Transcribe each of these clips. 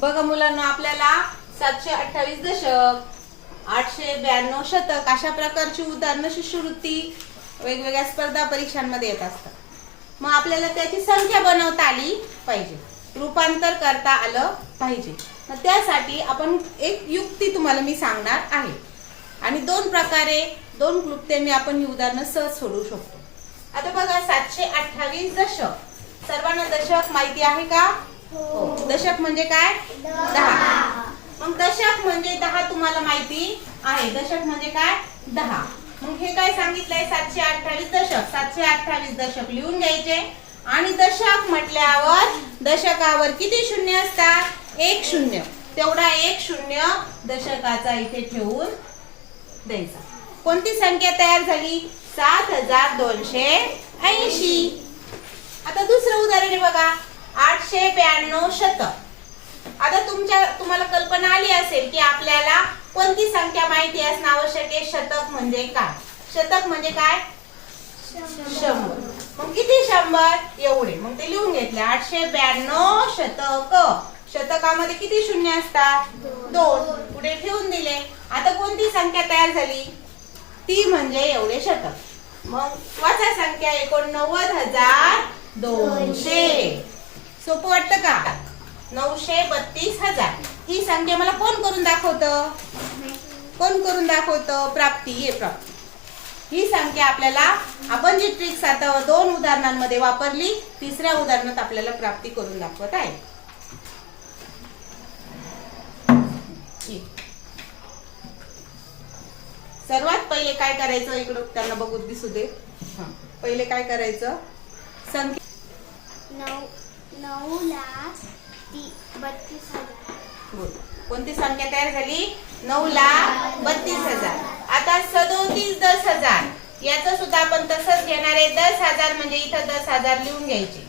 बघा मुलांना आपल्याला सातशे अठ्ठावीस दशक आठशे ब्याण्णव शतक अशा प्रकारची उदाहरणं शिष्यवृत्ती वेगवेगळ्या स्पर्धा परीक्षांमध्ये येत असतात. मग आपल्याला त्याची संख्या बनवता आली पाहिजे. रूपांतर करता आलं पाहिजे. मग त्यासाठी आपण एक युक्ती तुम्हाला मी सांगणार आहे. आणि दोन प्रकारे दोन क्लुप्त्यांनी आपण ही उदाहरणं सहज सोडवू शकतो. आता बघा सातशे अठ्ठावीस दशक. सर्वांना दशक माहिती आहे का? हो. दशक म्हणजे काय? दहा. मग दशक म्हणजे दहा तुम्हाला माहिती आहे. दशक म्हणजे काय? दहा. मग हे काय सांगितलंय? सातशे अठ्ठावीस दशक. सातशे अठ्ठावीस दशक लिहून घ्यायचे. आणि दशक म्हटल्यावर दशकावर किती शून्य असतात? एक शून्य. तेवढा एक शून्य दशकाचा इथे ठेवून द्यायचा. कोणती संख्या तयार झाली? सात हजार दोनशे ऐंशी. आता दुसरं उदाहरण बघा. आठशे ब्याण्णव शतक. आता तुमच्या तुम्हाला कल्पना आली असेल की आपल्याला कोणती संख्या माहिती असणं आवश्यक आहे? शतक म्हणजे काय? शतक म्हणजे काय? शंभर. मग किती शंभर? एवढे. मग ते लिहून घेतले. आठशे ब्याण्णव शतक. शतकामध्ये किती शून्य असतात? दोन. पुढे ठेवून दिले. आता कोणती संख्या तयार झाली? ती म्हणजे एवढे शतक. मग वाचा संख्या एकोणनव्वद हजार दोनशे. सोपं वाटतं का? नऊशे बत्तीस हजार. ही संख्या मला कोण करून दाखवतं? कोण करून दाखवतं? प्राप्ती ये प्राप्ती. ही संख्या आपल्याला आपण जी ट्रिक्स आता दोन उदाहरणांमध्ये वापरली तिसऱ्या उदाहरणात आपल्याला प्राप्ती करून दाखवत आहे. सर्वात पहिले काय करायचं? इकडं त्यांना बघू दिसू दे. पहिले काय करायचं? संख्या नऊ लाख ती बत्तीस हजार. कोणती संख्या तयार झाली? नऊ लाख बत्तीस हजार. आता सदोतीस दस हजार. याचं सुद्धा आपण तसंच घेणार आहे. दस हजार म्हणजे इथं दस हजार लिहून घ्यायचे.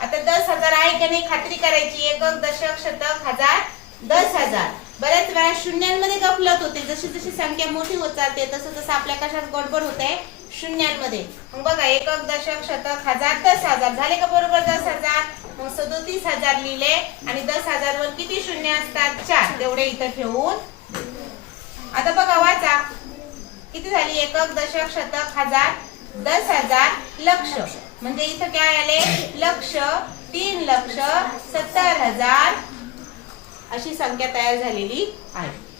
आता दस हजार आहे की नाही खात्री करायची. एकक दशक शतक हजार दस हजार. बऱ्याच वेळा शून्यांमध्ये गफलत होते. जशी जशी संख्या मोठी होत जाते तसं तसं आपल्या कशात गडबड होते? शून्यांमध्ये. मग बघा एकक दशक शतक हजार दस हजार झाले का बरोबर दस हजार? मग सदोतीस हजार लिहिले आणि दस हजार वर किती शून्य असतात? चार. तेवढे इथं ठेवून. आता बघा वाचा. किती झाली? एकक दशक शतक हजार दस हजार लक्ष. म्हणजे इथं काय आले? लक्ष. तीन लक्ष सत्तर हजार अशी संख्या तयार झालेली आहे.